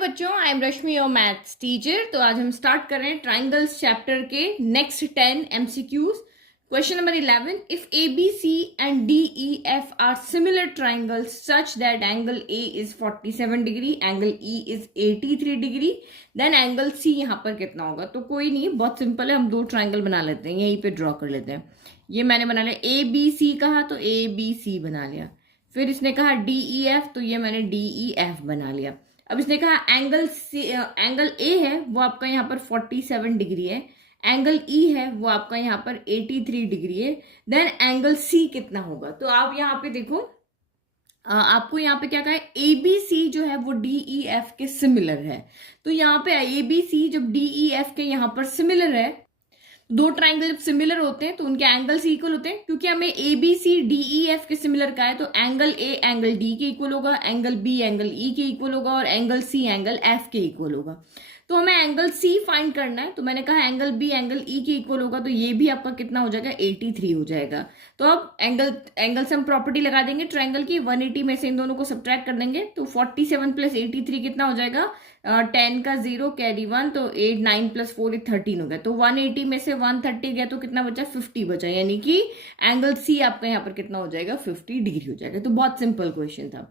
बच्चों, I am Rashmi your maths teacher. तो आज हम स्टार्ट कर रहे हैं ट्राइंगल्स चैप्टर के next 10 MCQs. Question number 11, if A B C and D E F are similar triangles such that angle A is 47 degree, angle E is 83 degree, then angle C यहाँ पर कितना होगा। तो कोई नहीं, बहुत सिंपल है, हम दो ट्राइंगल बना लेते हैं, यहीं पे ड्रॉ कर लेते हैं। ये मैंने बना लिया, ए बी सी कहा तो ए बी सी बना लिया। फिर इसने कहा डी ई एफ, तो ये मैंने डी ई एफ बना लिया। अब इसने कहा एंगल ए है वो आपका यहाँ पर 47 डिग्री है, एंगल ई है वो आपका यहाँ पर 83 डिग्री है, देन एंगल सी कितना होगा। तो आप यहाँ पे देखो, आपको यहाँ पे क्या कहा है, ए बी सी जो है वो डी ई एफ के सिमिलर है। तो यहाँ पे ए बी सी जब डी ई एफ के यहाँ पर सिमिलर है, दो ट्राइंगल जब सिमिलर होते हैं तो उनके एंगल्स इक्वल होते हैं। क्योंकि हमें A B C D E F के सिमिलर का है तो एंगल ए एंगल डी के इक्वल होगा, एंगल बी एंगल ई के इक्वल होगा और एंगल सी एंगल एफ के इक्वल होगा। तो हमें एंगल सी फाइंड करना है, तो मैंने कहा एंगल बी एंगल ई के इक्वल होगा, तो ये भी आपका कितना हो जाएगा, 83 हो जाएगा। तो अब एंगल से हम प्रॉपर्टी लगा देंगे ट्राइंगल की, 180 में से इन दोनों को सब्ट्रैक्ट कर देंगे तो 47 प्लस 83 कितना हो जाएगा, 10 का 0 कैरी 1, तो 8 9 प्लस 4 13 हो गया। तो 180 में से 130 गया तो कितना बचा, 50 बचा, यानी कि एंगल सी आपका यहाँ पर कितना हो जाएगा, 50 डिग्री हो जाएगा। तो बहुत सिंपल क्वेश्चन था।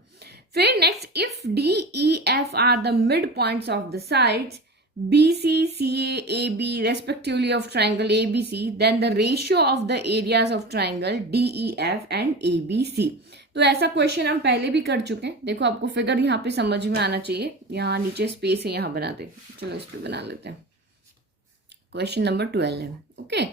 फिर next, if D E F are the mid points of the sides BC, CA, AB respectively of triangle ABC, then the ratio of the areas of triangle DEF and ABC। तो ऐसा question हम पहले भी कर चुके हैं। देखो आपको फिगर यहाँ पे समझ में आना चाहिए, यहाँ नीचे स्पेस है, यहाँ बना दे, चलो इस पे बना लेते हैं। क्वेश्चन नंबर 12 है, ओके।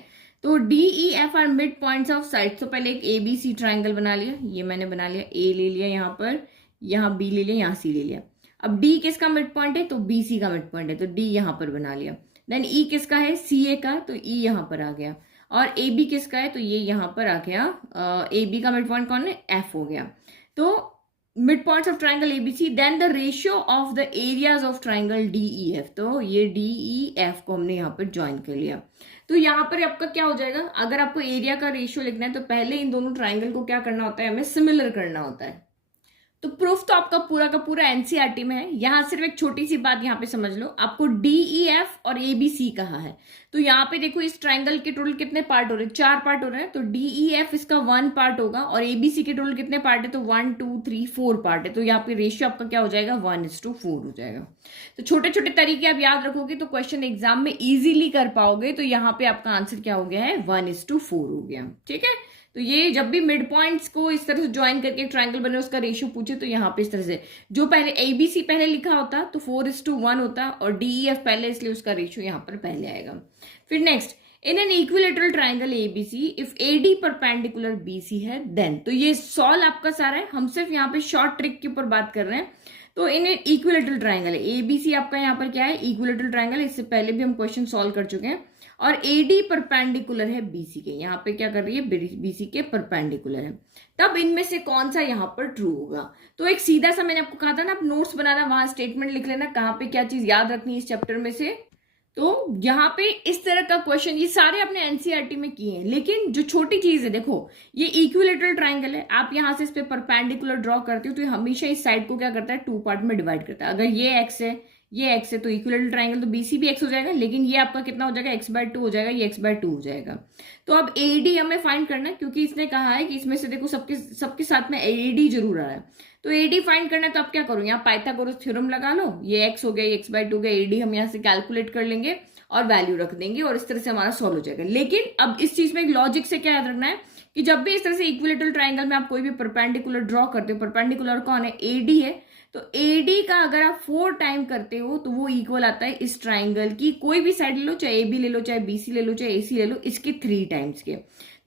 तो DEF are mid points of side. तो पहले एक ABC ट्राइंगल बना लिया, ये मैंने बना लिया, A ले लिया यहाँ पर, यहाँ B ले लिया, यहाँ C ले लिया। अब D किसका मिड पॉइंट है, तो BC का मिड पॉइंट है, तो D यहाँ पर बना लिया। देन E किसका है, CA का, तो E यहाँ पर आ गया। और AB किसका है, तो ये यहाँ पर आ गया। AB का मिड पॉइंट कौन है, F हो गया। तो mid points of triangle ABC, then the ratio of the areas of triangle DEF। तो ये DEF को हमने यहाँ पर ज्वाइन कर लिया। तो यहाँ पर आपका क्या हो जाएगा, अगर आपको एरिया का रेशियो लिखना है तो पहले इन दोनों ट्राइंगल को क्या करना होता है, हमें सिमिलर करना होता है। तो प्रूफ तो आपका पूरा का पूरा एनसीईआरटी में है। यहां सिर्फ एक छोटी सी बात यहाँ पे समझ लो, आपको DEF और ABC कहा है। तो यहाँ पे देखो इस ट्राइंगल के टोटल कितने पार्ट हो रहे हैं, 4 पार्ट हो रहे हैं। तो DEF इसका 1 पार्ट होगा और ABC के टोटल कितने पार्ट है, तो 1 2 3 4 पार्ट है। तो यहाँ पे रेशियो आपका क्या हो जाएगा, 1:4 हो जाएगा। तो छोटे छोटे तरीके आप याद रखोगे तो क्वेश्चन एग्जाम में इजीली कर पाओगे। तो यहाँ पे आपका आंसर क्या हो गया है, 1:4 हो गया, ठीक है। तो ये जब भी मिड पॉइंट्स को इस तरह से ज्वाइन करके ट्राइंगल बने उसका रेशियो पूछे तो यहाँ पे इस तरह से, जो पहले ABC पहले लिखा होता तो 4:1 होता और DEF पहले, इसलिए उसका रेशियो यहाँ पर पहले आएगा। फिर next, in an equilateral triangle ABC if AD perpendicular BC है देन। तो ये सॉल्व आपका सारा है, हम सिर्फ यहाँ पे शॉर्ट ट्रिक के ऊपर बात कर रहे हैं। तो इन इक्विलेटरल ट्राइंगल है, ABC आपका यहाँ पर क्या है, इक्विलेटरल ट्राइंगल। इससे पहले भी हम क्वेश्चन सॉल्व कर चुके हैं। और AD परपेंडिकुलर है BC के, यहाँ पे क्या कर रही है, BC के परपेंडिकुलर है। तब इनमें से कौन सा यहाँ पर ट्रू होगा। तो एक सीधा सा, मैंने आपको कहा था ना, आप नोट्स बनाना, वहां स्टेटमेंट लिख लेना कहाँ पे क्या चीज याद रखनी है इस चैप्टर में से। तो यहाँ पे इस तरह का क्वेश्चन ये सारे अपने एनसीईआरटी में किए हैं, लेकिन जो छोटी चीज है, देखो ये इक्विलेटरल ट्राइंगल है, आप यहाँ से इस पे परपेंडिकुलर ड्रॉ करते हो तो ये हमेशा इस साइड को क्या करता है, 2 पार्ट में डिवाइड करता है। अगर ये x है, ये x है, तो इक्विलेटरल ट्राइंगल तो BC भी x हो जाएगा, लेकिन ये आपका कितना हो जाएगा, x/2 हो जाएगा, ये x/2 हो जाएगा। तो अब AD हमें फाइंड करना है, क्योंकि इसने कहा है कि इसमें से देखो सबके साथ में AD जरूर आ रहा है। तो AD फाइंड करना है, तो आप क्या करो, यहाँ पाइथागोरस थ्योरम लगा लो, ये x हो गया, ये x/2 हो गया, AD हम यहाँ से कैलकुलेट कर लेंगे और वैल्यू रख देंगे और इस तरह से हमारा सॉल्व हो जाएगा। लेकिन अब इस चीज में एक लॉजिक से क्या याद रखना है कि जब भी इस तरह से इक्विलेटरल ट्राइंगल में आप कोई भी परपेंडिकुलर ड्रॉ करते हो, परपेंडिकुलर कौन है, AD है, तो AD का अगर आप 4 टाइम करते हो तो वो इक्वल आता है इस ट्राइंगल की कोई भी साइड ले लो, चाहे AB ले लो, चाहे BC ले लो, चाहे AC ले लो, इसके 3 टाइम्स के।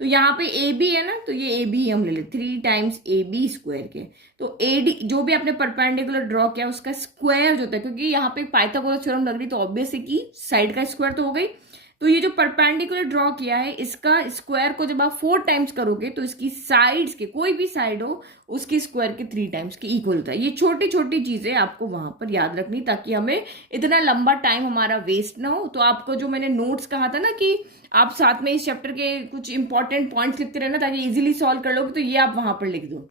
तो यहाँ पे AB है ना, तो ये AB हम ले ले 3 टाइम्स AB स्क्वायर के। तो AD जो भी आपने परपेंडिकुलर ड्रॉ किया उसका स्क्वायर जो होता है, क्योंकि यहाँ पे पाइथागोरस थ्योरम लग रही तो ऑब्वियस है कि साइड का स्क्वायर तो हो गई। तो ये जो परपेंडिकुलर ड्रॉ किया है इसका स्क्वायर को जब आप 4 टाइम्स करोगे तो इसकी साइड्स के, कोई भी साइड हो उसकी स्क्वायर के 3 टाइम्स के इक्वल होता है। ये छोटी छोटी चीजें आपको वहां पर याद रखनी, ताकि हमें इतना लंबा टाइम हमारा वेस्ट ना हो। तो आपको जो मैंने नोट्स कहा था ना कि आप साथ में इस चैप्टर के कुछ इंपॉर्टेंट पॉइंट्स लिखते रहना ताकि इजीली सॉल्व कर लोगे, तो ये आप वहां पर लिख दो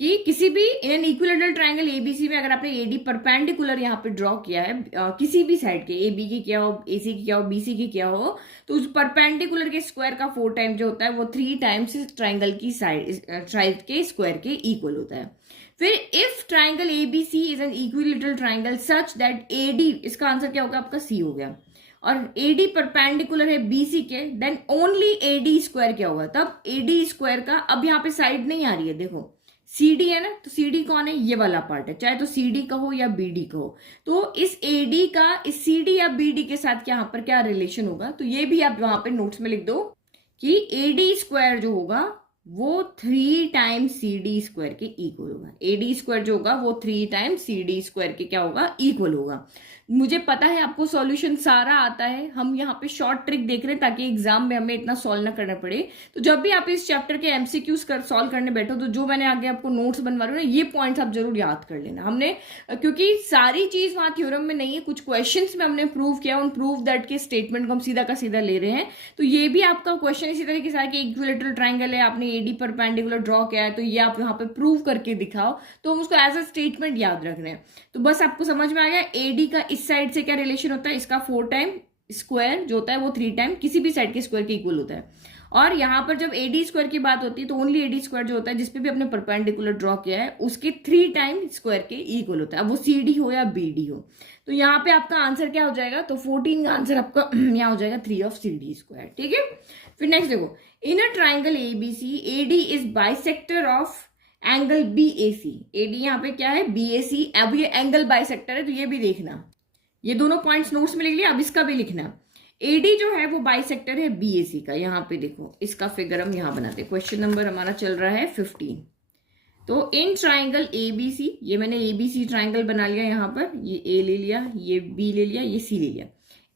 कि किसी भी in an equilateral triangle ABC में अगर आपने एडी परपेंडिकुलर यहाँ पे ड्रॉ किया है किसी भी साइड के, ए बी की क्या हो, ए सी की क्या हो, बी सी की क्या हो, तो उस परपेंडिकुलर के स्क्वायर का 4 टाइम जो होता है वो 3 टाइम्स इस ट्राइंगल की साइड के स्क्वायर के इक्वल होता है। फिर if triangle ABC is an equilateral triangle such that AD, इसका आंसर क्या होगा आपका सी हो गया, और एडी परपेंडिकुलर है बीसी के, देन ओनली एडी स्क्वायर क्या होगा, तब एडी स्क्वायर का, अब यहाँ पे साइड नहीं आ रही है, देखो सीडी है ना, तो सीडी कौन है, ये वाला पार्ट है, चाहे तो सीडी कहो या बीडी कहो, तो इस एडी का इस सीडी या बीडी के साथ यहाँ पर क्या रिलेशन होगा, तो ये भी आप वहां पे नोट्स में लिख दो कि एडी स्क्वायर जो होगा वो 3 टाइम्स सी डी स्क्वायर के इक्वल होगा। एडी स्क्वायर जो होगा वो 3 टाइम्स सी डी स्क्वायर के क्या होगा, इक्वल होगा। मुझे पता है आपको सॉल्यूशन सारा आता है, हम यहाँ पे शॉर्ट ट्रिक देख रहे हैं ताकि एग्जाम में हमें इतना सॉल्व ना करना पड़े। तो जब भी आप इस चैप्टर के एमसीक्यूज सॉल्व करने बैठो तो जो मैंने आगे आपको नोट्स बनवा रही हूँ ना, ये पॉइंट्स आप जरूर याद कर लेना। हमने क्योंकि सारी चीज वहां थ्योरम में नहीं है, कुछ क्वेश्चंस में हमने प्रूव किया, उन प्रूव दैट के स्टेटमेंट को हम सीधा का सीधा ले रहे हैं। तो ये भी आपका क्वेश्चन इसी तरीके से कि इक्विलेटरल ट्राइंगल है, आपने एडी परपेंडिकुलर ड्रॉ किया है, तो ये आप यहाँ पे प्रूव करके दिखाओ, तो हम उसको एज अ स्टेटमेंट याद रख रहे हैं। तो बस आपको समझ में आ गया एडी का इस साइड से क्या रिलेशन होता है, इसका 4 टाइम स्क्वायर जो होता है वो 3 टाइम किसी भी साइड के स्क्वायर के इक्वल होता है। और यहां पर जब एडी स्क्वायर की बात होती है तो ओनली एडी स्क्वायर जो होता है जिसपे भी आपने परपेंडिकुलर ड्रॉ किया है उसके 3 टाइम स्क्वायर के इक्वल होता है, अब वो सीडी हो या बीडी हो। तो यहाँ पे आपका आंसर क्या हो जाएगा, तो 14 का आंसर आपका यहाँ हो जाएगा 3 ऑफ CD स्क्वायर। ठीक है, फिर नेक्स्ट देखो, in a triangle ABC AD is bisector of angle BAC। AD यहाँ पे क्या है, BAC, अब ये एंगल बाइसेक्टर है तो ये भी देखना, ये दोनों पॉइंट्स नोट्स में लिख लिया, अब इसका भी लिखना। एडी जो है वो बाइसेक्टर है BAC का, यहाँ पे देखो इसका फिगर हम यहाँ बनाते हैं। क्वेश्चन नंबर हमारा चल रहा है 15। तो इन ट्राइंगल ABC, ये मैंने ABC ट्राइंगल बना लिया, यहाँ पर ये A ले लिया, ये B ले लिया, ये C ले लिया।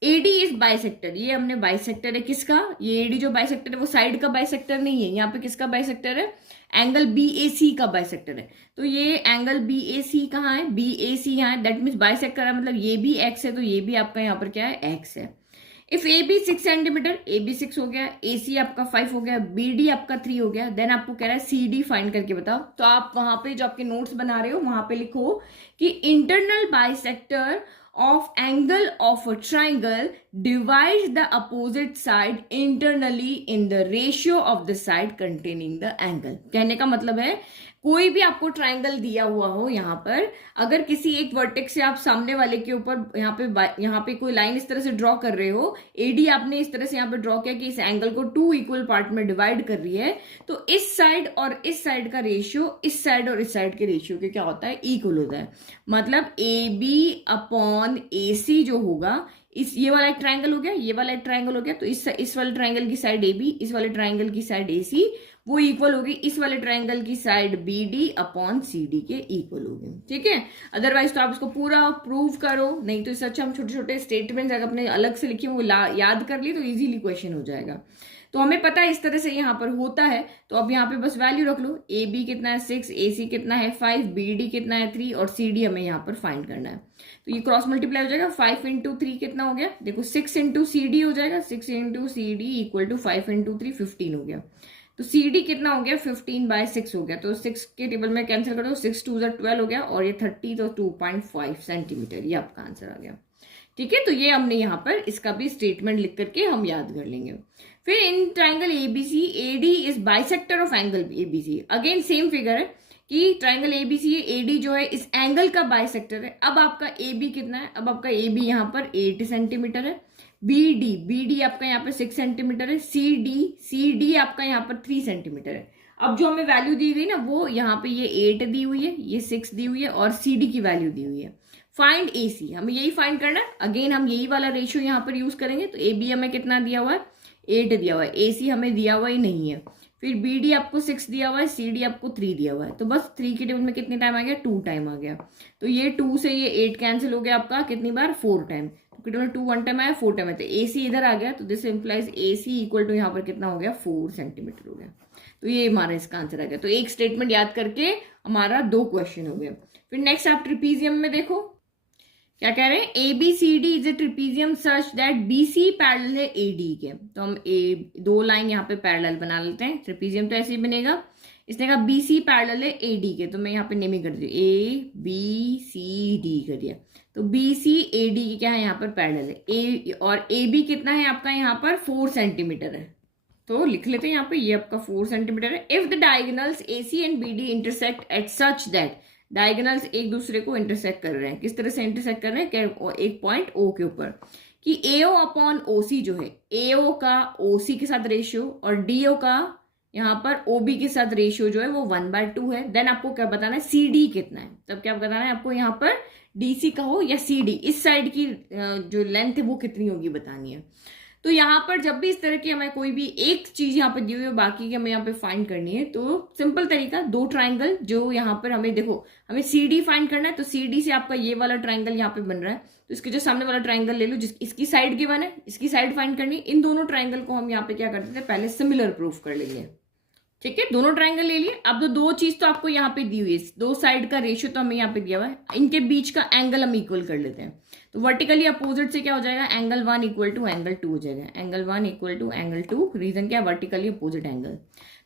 AD इज बाइसेक्टर, ये हमने बाइसेक्टर है किसका, ये AD जो बाइसेक्टर है वो साइड का बाइसेक्टर नहीं है, यहाँ पे किसका बाइसेक्टर है, एंगल BAC का बाइसेक्टर है। तो ये एंगल BAC कहाँ है, BAC यहाँ है, दैट मीन्स बाइसेक्टर है, मतलब ये भी X है तो ये भी आपका यहाँ पर क्या है, X है। इफ AB 6 सेंटीमीटर, AB 6 हो गया, AC आपका 5 हो गया, BD आपका 3 हो गया, देन आपको कह रहा है CD फाइंड करके बताओ। तो आप वहां पे जो आपके नोट्स बना रहे हो वहां पे लिखो कि internal bisector of angle of a triangle divides the opposite side internally in the ratio of the side containing the angle। कहने का मतलब है कोई भी आपको ट्राइंगल दिया हुआ हो, यहाँ पर अगर किसी एक वर्टेक्स से आप सामने वाले के ऊपर यहाँ पे कोई लाइन इस तरह से ड्रॉ कर रहे हो, एडी आपने इस तरह से यहाँ पे ड्रॉ किया कि इस एंगल को 2 इक्वल पार्ट में डिवाइड कर रही है, तो इस साइड और इस साइड का रेशियो इस साइड और इस साइड के रेशियो के क्या होता है, इक्वल होता है। मतलब AB अपॉन AC जो होगा, इस ये वाला एक ट्राइंगल हो गया, ये वाला एक ट्राइंगल हो गया, तो इस वाले ट्राइंगल की साइड AB, इस वाले ट्राइंगल की साइड AC वो इक्वल होगी इस वाले ट्राइंगल की साइड BD अपॉन CD के इक्वल होगी। ठीक है, अदरवाइज तो आप उसको पूरा प्रूव करो, नहीं तो इससे अच्छा हम छोटे छोटे स्टेटमेंट्स अगर अपने अलग से लिखे वो याद कर ली तो इजीली क्वेश्चन हो जाएगा। तो हमें पता है इस तरह से यहाँ पर होता है, तो अब यहाँ पे बस वैल्यू रख लो, AB कितना है 6, AC कितना है 5, BD कितना है 3 और CD हमें यहाँ पर फाइंड करना है। तो ये क्रॉस मल्टीप्लाई हो जाएगा, 5 इंटू 3 कितना हो गया, देखो 6 इंटू CD हो जाएगा, 6 into CD equal to 5 into 3 15 हो गया। तो CD कितना हो गया, 15/6 हो गया, तो 6 के टेबल में कैंसिल कर दो, 6 2 12 हो गया, और ये 30 तो 2.5 सेंटीमीटर, ये आपका आंसर आ गया। ठीक है, तो ये हमने यहाँ पर इसका भी स्टेटमेंट लिख करके हम याद कर लेंगे। फिर in triangle ABC AD is bisector of angle ABC, again same figure है कि ट्राइंगल ABC AD जो है इस एंगल का बाइसेक्टर है। अब आपका AB कितना है, अब आपका AB यहाँ पर 8 सेंटीमीटर है, BD आपका यहाँ पर 6 सेंटीमीटर है, CD आपका यहाँ पर 3 सेंटीमीटर है। अब जो हमें वैल्यू दी गई ना वो यहाँ पे ये 8 दी हुई है, ये 6 दी हुई है और CD की वैल्यू दी हुई है। फाइंड AC, हमें यही फाइंड करना है, अगेन हम यही वाला रेशियो यहाँ पर यूज करेंगे। तो AB हमें कितना दिया हुआ है, 8 दिया हुआ है, AC हमें दिया हुआ ही नहीं है, फिर BD आपको 6 दिया हुआ है, CD आपको 3 दिया हुआ है, तो बस 3 के टेबल में कितने टाइम आ गया, 2 टाइम आ गया। तो ये 2 से ये 8 कैंसिल हो गया आपका कितनी बार, 4 टाइम, तो टेबल में 2 1 टाइम आया, 4 टाइम है, तो AC इधर आ गया, तो this implies AC equal to यहाँ पर कितना हो गया, 4 सेंटीमीटर हो गया। तो ये हमारा इसका आंसर आ गया। तो एक स्टेटमेंट याद करके हमारा 2 क्वेश्चन हो गए। फिर नेक्स्ट आप ट्रिपीजियम में देखो क्या कह रहे हैं, ABCD is a trapezium such that BC parallel है AD के। तो हम 2 लाइन यहाँ पे पैरेलल बना लेते हैं, ट्रिपीजियम तो ऐसे ही बनेगा, इसने कहा बी सी पैरेलल है ए डी के, तो मैं यहाँ पे नेमिंग कर दी ए बी सी डी कर दिया। तो बी सी ए डी क्या है यहाँ पर पैरेलल है, ए और ए बी कितना है आपका यहाँ पर 4 सेंटीमीटर है, तो लिख लेते हैं यहाँ पे ये आपका 4 सेंटीमीटर है। If the diagonals A C and B D intersect at such that, diagonals एक दूसरे को इंटरसेक्ट कर रहे हैं, किस तरह से इंटरसेक्ट कर रहे हैं, एक पॉइंट ओ के ऊपर, कि एओ अपॉन ओसी जो है, एओ का ओसी के साथ रेशियो और डीओ का यहाँ पर ओबी के साथ रेशियो जो है वो 1/2 है। देन आपको क्या बताना है, सी डी कितना है, तब क्या बताना है आपको यहाँ पर डीसी का हो या सी डी, इस साइड की जो लेंथ है वो कितनी होगी बतानी है। तो यहाँ पर जब भी इस तरह की हमें कोई भी एक चीज यहाँ पे दी हुई है, बाकी की हमें यहाँ पे फाइंड करनी है, तो सिंपल तरीका, दो ट्राइंगल जो यहाँ पर हमें देखो, हमें सी डी फाइंड करना है, तो सी डी से आपका ये वाला ट्राइंगल यहाँ पे बन रहा है, तो इसके जो सामने वाला ट्राइंगल ले लो, जिस इसकी साइड गिवन है, इसकी साइड फाइंड करनी, इन दोनों ट्राइंगल को हम यहाँ पे क्या करते थे, पहले सिमिलर प्रूफ कर लेंगे। ठीक है, दोनों ट्राइंगल ले लिए। अब तो दो चीज तो आपको यहाँ पे दी हुई है, दो साइड का रेशियो तो हमें यहाँ पे दिया हुआ है, इनके बीच का एंगल हम इक्वल कर लेते हैं। तो वर्टिकली अपोजिट से क्या हो जाएगा, एंगल 1 इक्वल टू एंगल 2 हो जाएगा, angle 1 equal to angle 2, reason क्या है, वर्टिकली अपोजिट एंगल।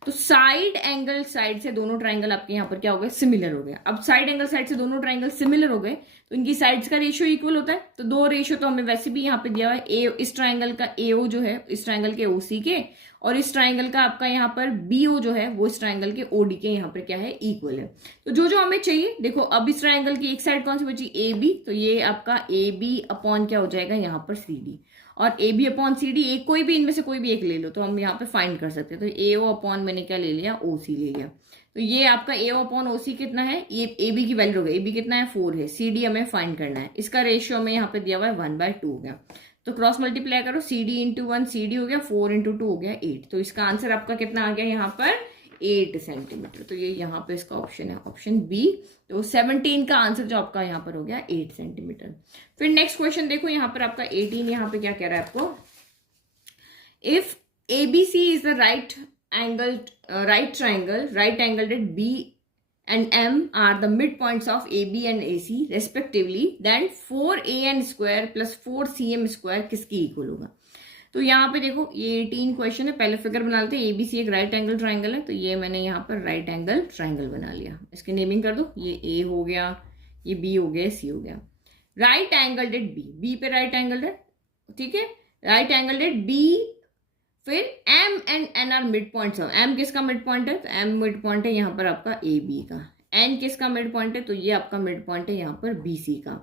तो साइड एंगल साइड से दोनों ट्राइंगल आपके यहाँ पर क्या हो गए, सिमिलर हो गए। अब साइड एंगल साइड से दोनों ट्राइंगल सिमिलर हो गए, तो इनकी साइड्स का रेशियो इक्वल होता है। तो दो रेशियो तो हमें वैसे भी यहाँ पे दिया हुआ है, ए इस ट्राइंगल का एओ जो है इस ट्राइंगल के ओसी के, और इस ट्राइंगल का आपका यहाँ पर बीओ जो है वो इस ट्राइंगल के ओडी के यहाँ पर क्या है, इक्वल है। तो जो जो हमें चाहिए, देखो अब इस ट्राइंगल की एक साइड कौन सी बची, ए बी, तो ये आपका ए बी अपॉन क्या हो जाएगा यहाँ पर सी डी, और A B upon C D, एक कोई भी इनमें से कोई भी एक ले लो तो हम यहाँ पे फाइंड कर सकते हैं। तो ए ओ अपॉन मैंने क्या ले लिया, ओ सी ले लिया। तो ये आपका ए ओ अपॉन ओ सी कितना है, ये ए बी की वैल्यू हो गई, ए बी कितना है 4 है, सी डी हमें फाइंड करना है, इसका रेशियो हमें यहाँ पे दिया हुआ है 1/2 हो गया। तो क्रॉस मल्टीप्लाई करो, C D into 1 C D हो गया, 4 इंटू 2 हो गया 8। तो इसका आंसर आपका कितना आ गया यहाँ पर 8 सेंटीमीटर। तो ये यहाँ पे इसका ऑप्शन है, ऑप्शन बी। तो 17 का आंसर जो आपका यहाँ पर हो गया 8 सेंटीमीटर। फिर नेक्स्ट क्वेश्चन देखो, यहाँ पर आपका 18 यहाँ पे क्या कह रहा है आपको, if ABC is the right triangle, right angled at B and M are the midpoints of AB and AC respectively, then 4AN square plus 4CM square किसकी इक्वल होगा। तो यहाँ पे देखो ये 18 क्वेश्चन है, पहले फिगर बना लेते हैं। ABC एक राइट एंगल ट्राइंगल है, तो ये मैंने यहाँ पर राइट एंगल ट्राइंगल बना लिया, इसकी नेमिंग कर दो, ये A हो गया, ये B हो गया, C हो गया। राइट एंगल एट B पे राइट एंगल है, ठीक है, राइट एंगल एट B। फिर M and N are mid points. M किसका मिड पॉइंट है, तो M मिड पॉइंट है यहाँ पर आपका AB का। N किसका मिड पॉइंट है, तो ये आपका मिड पॉइंट है यहाँ पर BC का।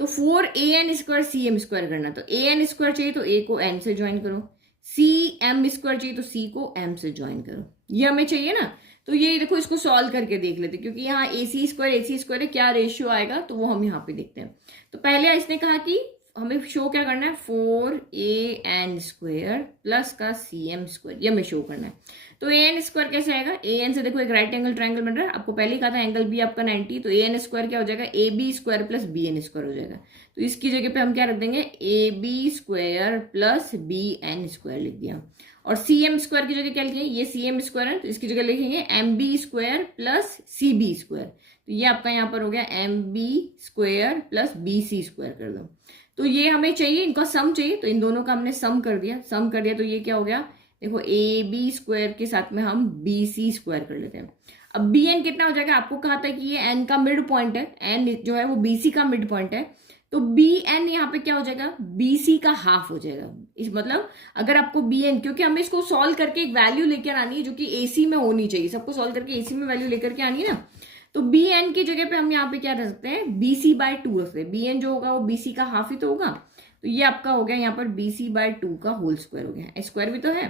तो 4AN स्क्वायर CM स्क्वायर करना, तो AN स्क्वायर चाहिए तो A को N से ज्वाइन करो, CM स्क्वायर चाहिए तो C को M से ज्वाइन करो, ये हमें चाहिए ना। तो ये देखो इसको सॉल्व करके देख लेते, क्योंकि यहाँ AC स्क्वायर है, क्या रेशियो आएगा तो वो हम यहाँ पे देखते हैं। तो पहले इसने कहा कि हमें शो क्या करना है, 4AN स्क्वायर प्लस का CM स्क्वायर, ये हमें शो करना है। तो AN स्क्वायर कैसे आएगा, AN से देखो एक राइट एंगल ट्राइंगल बन रहा है, आपको पहले ही कहा था एंगल B आपका 90, तो AN स्क्वायर क्या हो जाएगा, AB square plus BN square हो जाएगा। तो इसकी जगह पे हम क्या रख देंगे, AB square plus BN square लिख दिया। और CM स्क्वायर की जगह क्या लिखेंगे, ये CM स्क्वायर है तो इसकी जगह लिखेंगे MB square plus CB square. तो ये आपका यहाँ पर हो गया MB square plus BC square कर दो। तो ये हमें चाहिए, इनका सम चाहिए, तो इन दोनों का हमने सम कर दिया, तो ये क्या हो गया, देखो AB स्क्वायर के साथ में हम BC स्क्वायर कर लेते हैं। अब BN कितना हो जाएगा, आपको कहा था कि ये N का मिड पॉइंट है, N जो है वो BC का मिड पॉइंट है, तो BN यहाँ पे क्या हो जाएगा, BC का हाफ हो जाएगा। इस मतलब अगर आपको BN, क्योंकि हमें इसको सॉल्व करके एक वैल्यू लेकर आनी है जो कि AC में होनी चाहिए, सबको सॉल्व करके AC में वैल्यू लेकर के आनी है ना। तो BN की जगह पे हम यहाँ पे क्या रख सकते हैं, BC/2 रखते हैं। BN जो होगा वो BC का हाफ ही तो होगा, तो ये आपका हो गया यहाँ पर BC/2 का होल स्क्वायर हो गया, स्क्वायर भी तो है।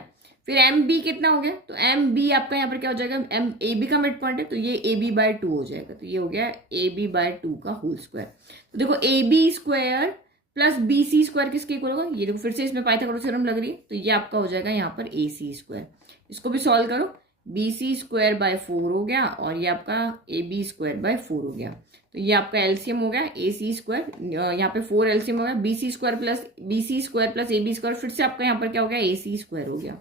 फिर MB कितना हो गया, तो MB आपका यहाँ पर क्या हो जाएगा, AB का मिड पॉइंट है तो ये AB/2 हो जाएगा, तो ये हो गया AB/2 का होल स्क्वायर। तो देखो AB square plus BC square किसके इक्वल होगा, ये देखो फिर से इसमें पाइथागोरस थ्योरम लग रही है, तो ये आपका हो जाएगा यहाँ पर AC स्क्वायर। इसको भी सॉल्व करो, BC स्क्वायर बाय 4 हो गया और ये आपका AB स्क्वायर बाय 4 हो गया। तो ये आपका एलसीएम हो गया AC स्क्वायर, यहाँ पे 4 एलसीएम हो गया, BC square plus AB square, फिर से आपका यहाँ पर क्या हो गया, AC स्क्वायर हो गया।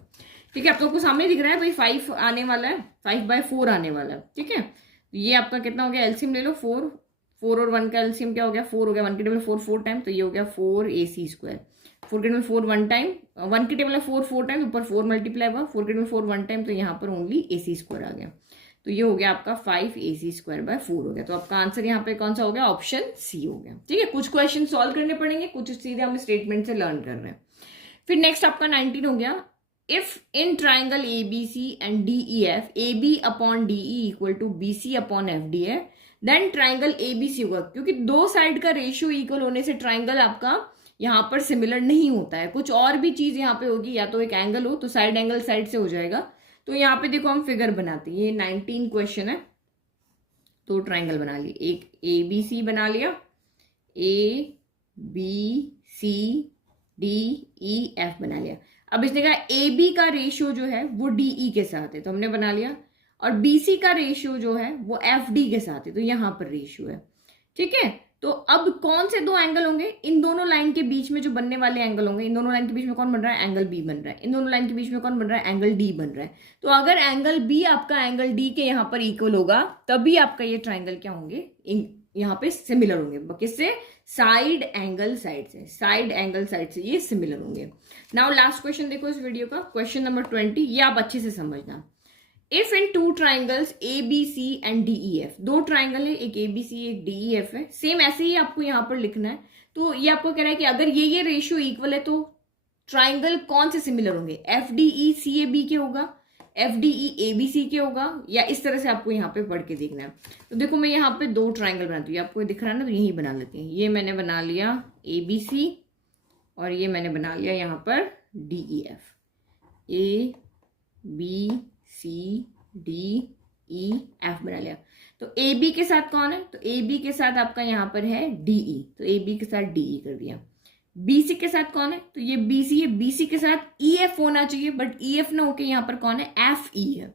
ठीक है, आप लोग को सामने दिख रहा है भाई 5 आने वाला है, 5/4 आने वाला है। ठीक है, तो ये आपका कितना हो गया, एलसीएम ले लो, 4 और 1 का एलसीएम क्या हो गया, 4 हो गया, 1 की टेबल 4 टाइम, तो ये हो गया 4AC स्क्वायर। 4 की टेबल 4 1 टाइम, 1 की टेबल 4 टाइम, ऊपर 4 मल्टीप्लाई हुआ, 4 की टेबल 4 1 टाइम, तो यहाँ पर ओनली AC स्क्वायर आ गया। तो ये हो गया आपका 5ac²/4 हो गया। तो आपका आंसर यहाँ पे कौन सा हो गया, ऑप्शन सी हो गया। ठीक है, कुछ क्वेश्चन सॉल्व करने पड़ेंगे, कुछ सीधे हम स्टेटमेंट से लर्न कर रहे हैं। फिर नेक्स्ट आपका 19 हो गया, if in triangle ABC and DEF AB/DE = BC/FD है, देन ट्राइंगल ABC होगा। क्योंकि दो साइड का रेशियो इक्वल होने से ट्राइंगल आपका यहाँ पर सिमिलर नहीं होता है, कुछ और भी चीज यहाँ पे होगी, या तो एक एंगल हो तो साइड एंगल साइड से हो जाएगा। तो यहाँ पे देखो हम फिगर बनाते हैं, ये 19 क्वेश्चन है। तो ट्राइंगल बना लिए, एक ABC बना लिया, ABCDEF बना लिया। अब इसने कहा AB का रेशियो जो है वो DE के साथ है, तो हमने बना लिया, और BC का रेशियो जो है वो FD के साथ है, तो यहां पर रेशियो है। ठीक है, तो अब कौन से दो एंगल होंगे, इन दोनों लाइन के बीच में जो बनने वाले एंगल होंगे, इन दोनों लाइन के बीच में कौन बन रहा है, एंगल B बन रहा है। इन दोनों लाइन के बीच में कौन बन रहा है, एंगल D बन रहा है। तो अगर एंगल B आपका एंगल D के यहाँ पर इक्वल होगा, तभी आपका ये ट्राइंगल क्या होंगे, यहाँ पे सिमिलर होंगे। किससे, साइड एंगल साइड से, साइड एंगल साइड से ये सिमिलर होंगे। नाउ लास्ट क्वेश्चन देखो इस वीडियो का, क्वेश्चन नंबर 20, ये आप अच्छे से समझना। If in two triangles ABC and DEF, दो ट्राइंगल है, एक ABC एक DEF है, सेम ऐसे ही आपको यहाँ पर लिखना है। तो ये आपको कह रहा है कि अगर ये रेशियो इक्वल है तो ट्राइंगल कौन से सिमिलर होंगे, FDE CAB के होगा, FDE ABC के होगा, या इस तरह से आपको यहाँ पे पढ़ के देखना है। तो देखो मैं यहाँ पे दो ट्राइंगल बनाती हूँ, आपको दिख रहा है ना, तो यही बना लेते हैं। ये मैंने बना लिया ABC और ये मैंने बना लिया यहाँ पर DEF, ABCDEF बना लिया। तो AB के साथ कौन है, तो AB के साथ आपका यहाँ पर है DE, तो AB के साथ DE कर दिया। BC के साथ कौन है, तो ये BC है, BC के साथ EF होना चाहिए, बट EF ना होके यहाँ पर कौन है, FE है।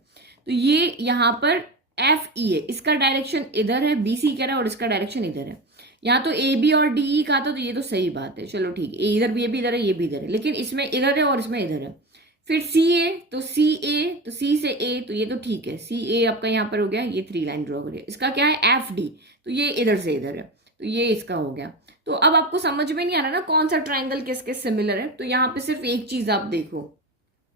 तो ये यहाँ पर FE है, इसका डायरेक्शन इधर है, BC कह रहा है, और इसका डायरेक्शन इधर है। यहाँ तो AB और DE का था, तो ये तो सही बात है, चलो ठीक है, इधर भी, ये भी इधर है, ये भी इधर है, लेकिन इसमें इधर है और इसमें इधर है। फिर CA, तो CA, तो C से A, तो ये तो ठीक है, CA आपका यहाँ पर हो गया, ये 3 लाइन ड्रॉ करिए। इसका क्या है, FD, तो ये इधर से इधर है, तो ये इसका हो गया। तो अब आपको समझ में नहीं आ रहा ना कौन सा ट्राइंगल किसके सिमिलर है, तो यहाँ पे सिर्फ एक चीज आप देखो।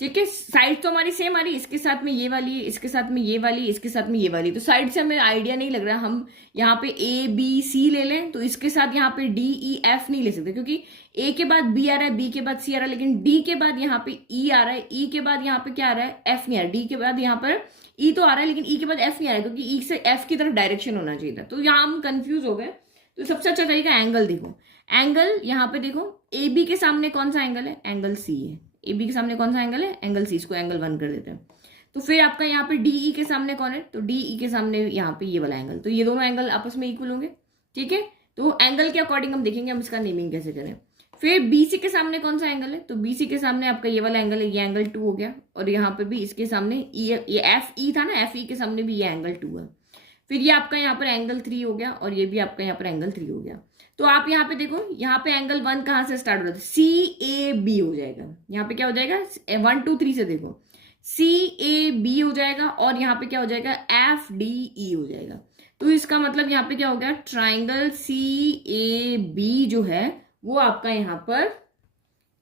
ठीक है, साइड तो हमारी सेम आ रही, इसके साथ में ये वाली है, इसके साथ में ये वाली, इसके साथ में ये वाली, तो साइड से हमें आइडिया नहीं लग रहा। हम यहाँ पे ABC ले लें तो इसके साथ यहाँ पे DEF नहीं ले सकते, क्योंकि A के बाद B आ रहा है, B के बाद C आ रहा है, लेकिन D के बाद यहाँ पे E आ रहा है, E के बाद यहाँ पे क्या आ रहा है, F नहीं आ रहा। D के बाद यहाँ पर E तो आ रहा है, लेकिन E के बाद F नहीं आ रहा है, क्योंकि E से F की तरफ डायरेक्शन होना चाहिए था। तो यहाँ हम कंफ्यूज हो गए। तो सबसे अच्छा तरीका एंगल देखो, एंगल यहाँ पे देखो, AB के सामने कौन सा एंगल है, एंगल C है। AB के सामने कौन सा एंगल है, एंगल C, इसको एंगल 1 कर देते हैं। तो फिर आपका यहाँ पे DE के सामने कौन है, तो DE के सामने यहाँ पे ये वाला एंगल, तो ये दोनों एंगल आपस में इक्वल होंगे। ठीक है, तो एंगल के अकॉर्डिंग हम देखेंगे हम इसका नेमिंग कैसे करें। फिर BC के सामने कौन सा एंगल है, तो BC के सामने आपका ये वाला एंगल है, ये एंगल 2 हो गया, और यहाँ पे भी इसके सामने ये FE था ना, FE के सामने भी ये एंगल 2 है। फिर ये आपका यहाँ पर एंगल 3 हो गया, और ये भी आपका यहाँ पर एंगल 3 हो गया। तो आप यहाँ पे देखो, यहाँ पे एंगल 1 कहाँ से स्टार्ट हो रहा है, CAB हो जाएगा। यहाँ पे क्या हो जाएगा, 1 2 3 से देखो, CAB हो जाएगा, और यहाँ पे क्या हो जाएगा, FDE हो जाएगा। तो इसका मतलब यहाँ पे क्या हो गया, ट्राइंगल CAB जो है वो आपका यहाँ पर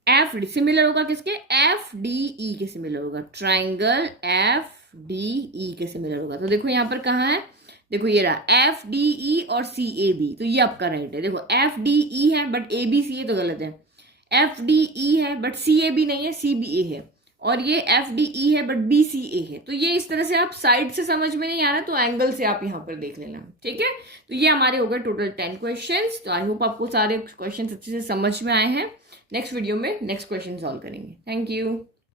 FD सिमिलर होगा, किसके, FDE के सिमिलर होगा, ट्राइंगल FDE के सिमिलर होगा। तो देखो यहाँ पर कहाँ है, देखो ये रहा FDE और CAB, तो ये आपका राइट है। देखो FDE है बट ABCA तो गलत है, FDE है बट CAB नहीं है, CBA है, और ये FDE है बट BCA है। तो ये इस तरह से आप साइड से समझ में नहीं आ रहा तो एंगल से आप यहाँ पर देख लेना। ठीक है, तो ये हमारे हो गए टोटल 10 क्वेश्चंस। तो आई होप आपको सारे क्वेश्चंस अच्छे से समझ में आए हैं। नेक्स्ट वीडियो में नेक्स्ट क्वेश्चन सॉल्व करेंगे। Thank you.